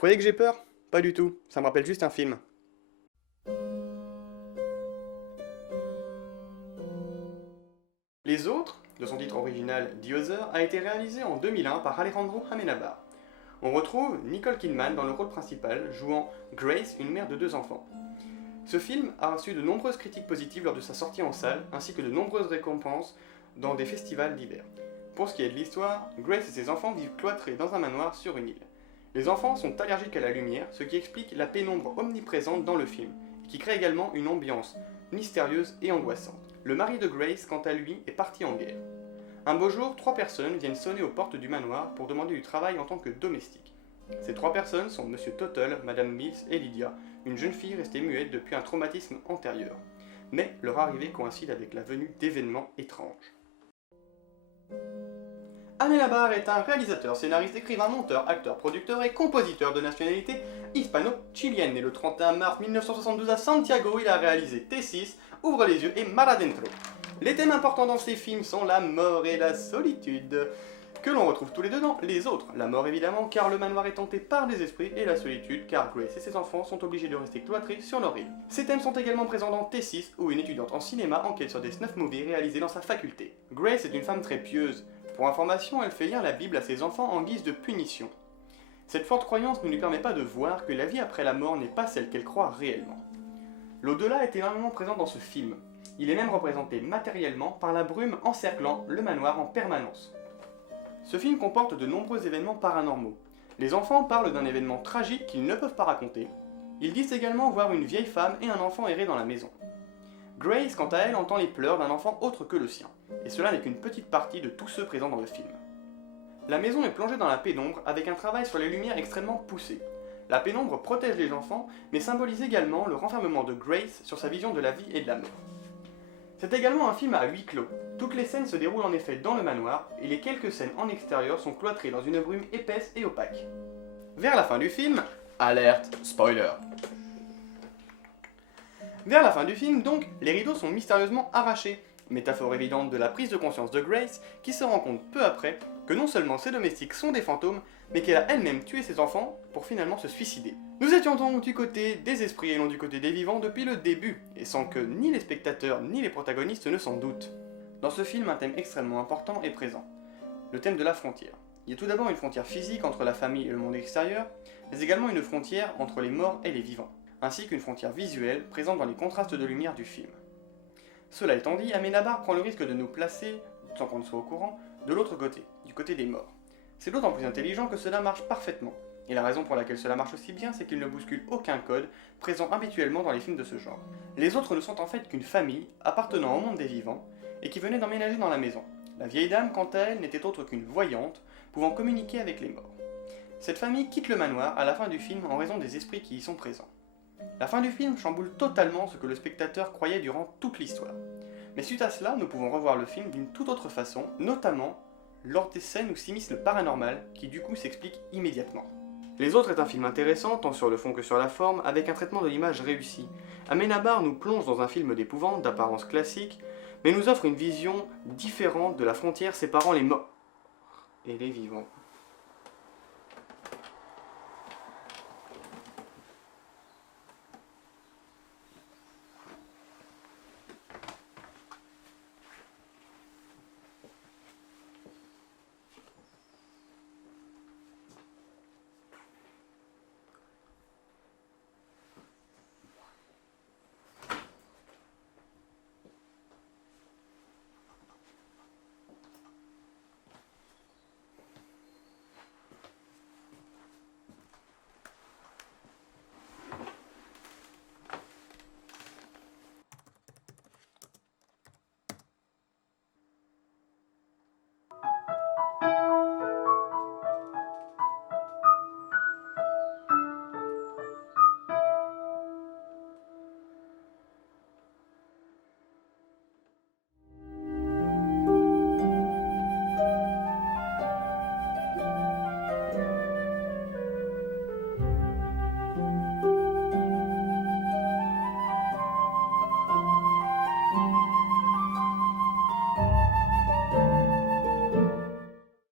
croyez que j'ai peur? Pas du tout, ça me rappelle juste un film. Les Autres, de son titre original The Other, a été réalisé en 2001 par Alejandro Amenábar. On retrouve Nicole Kidman dans le rôle principal, jouant Grace, une mère de 2 enfants. Ce film a reçu de nombreuses critiques positives lors de sa sortie en salle, ainsi que de nombreuses récompenses dans des festivals divers. Pour ce qui est de l'histoire, Grace et ses enfants vivent cloîtrés dans un manoir sur une île. Les enfants sont allergiques à la lumière, ce qui explique la pénombre omniprésente dans le film, et qui crée également une ambiance mystérieuse et angoissante. Le mari de Grace, quant à lui, est parti en guerre. Un beau jour, 3 personnes viennent sonner aux portes du manoir pour demander du travail en tant que domestique. Ces 3 personnes sont Monsieur Tuttle, Madame Mills et Lydia, une jeune fille restée muette depuis un traumatisme antérieur. Mais leur arrivée coïncide avec la venue d'événements étranges. Amenábar est un réalisateur, scénariste, écrivain, monteur, acteur, producteur et compositeur de nationalité hispano-chilienne. Né le 31 mars 1972 à Santiago, il a réalisé T6, Ouvre les yeux et Mar Adentro. Les thèmes importants dans ces films sont la mort et la solitude, que l'on retrouve tous les deux dans Les Autres. La mort évidemment, car le manoir est hanté par des esprits, et la solitude, car Grace et ses enfants sont obligés de rester cloîtrés sur leur île. Ces thèmes sont également présents dans T6, où une étudiante en cinéma enquête sur des snuff movies réalisés dans sa faculté. Grace est une femme très pieuse. Pour information, elle fait lire la Bible à ses enfants en guise de punition. Cette forte croyance ne lui permet pas de voir que la vie après la mort n'est pas celle qu'elle croit réellement. L'au-delà est énormément présent dans ce film. Il est même représenté matériellement par la brume encerclant le manoir en permanence. Ce film comporte de nombreux événements paranormaux. Les enfants parlent d'un événement tragique qu'ils ne peuvent pas raconter. Ils disent également voir une vieille femme et un enfant errer dans la maison. Grace, quant à elle, entend les pleurs d'un enfant autre que le sien, et cela n'est qu'une petite partie de tous ceux présents dans le film. La maison est plongée dans la pénombre avec un travail sur les lumières extrêmement poussé. La pénombre protège les enfants, mais symbolise également le renfermement de Grace sur sa vision de la vie et de la mort. C'est également un film à huis clos. Toutes les scènes se déroulent en effet dans le manoir, et les quelques scènes en extérieur sont cloîtrées dans une brume épaisse et opaque. Vers la fin du film, alerte spoiler. Vers la fin du film, donc, les rideaux sont mystérieusement arrachés, métaphore évidente de la prise de conscience de Grace, qui se rend compte peu après que non seulement ses domestiques sont des fantômes, mais qu'elle a elle-même tué ses enfants pour finalement se suicider. Nous étions donc du côté des esprits et non du côté des vivants depuis le début, et sans que ni les spectateurs ni les protagonistes ne s'en doutent. Dans ce film, un thème extrêmement important est présent, le thème de la frontière. Il y a tout d'abord une frontière physique entre la famille et le monde extérieur, mais également une frontière entre les morts et les vivants, ainsi qu'une frontière visuelle présente dans les contrastes de lumière du film. Cela étant dit, Amenábar prend le risque de nous placer, sans qu'on ne soit au courant, de l'autre côté, du côté des morts. C'est d'autant plus intelligent que cela marche parfaitement, et la raison pour laquelle cela marche aussi bien, c'est qu'il ne bouscule aucun code présent habituellement dans les films de ce genre. Les autres ne sont en fait qu'une famille appartenant au monde des vivants, et qui venait d'emménager dans la maison. La vieille dame, quant à elle, n'était autre qu'une voyante, pouvant communiquer avec les morts. Cette famille quitte le manoir à la fin du film en raison des esprits qui y sont présents. La fin du film chamboule totalement ce que le spectateur croyait durant toute l'histoire. Mais suite à cela, nous pouvons revoir le film d'une toute autre façon, notamment lors des scènes où s'immisce le paranormal, qui du coup s'explique immédiatement. Les Autres est un film intéressant, tant sur le fond que sur la forme, avec un traitement de l'image réussi. Amenábar nous plonge dans un film d'épouvante, d'apparence classique, mais nous offre une vision différente de la frontière séparant les morts et les vivants.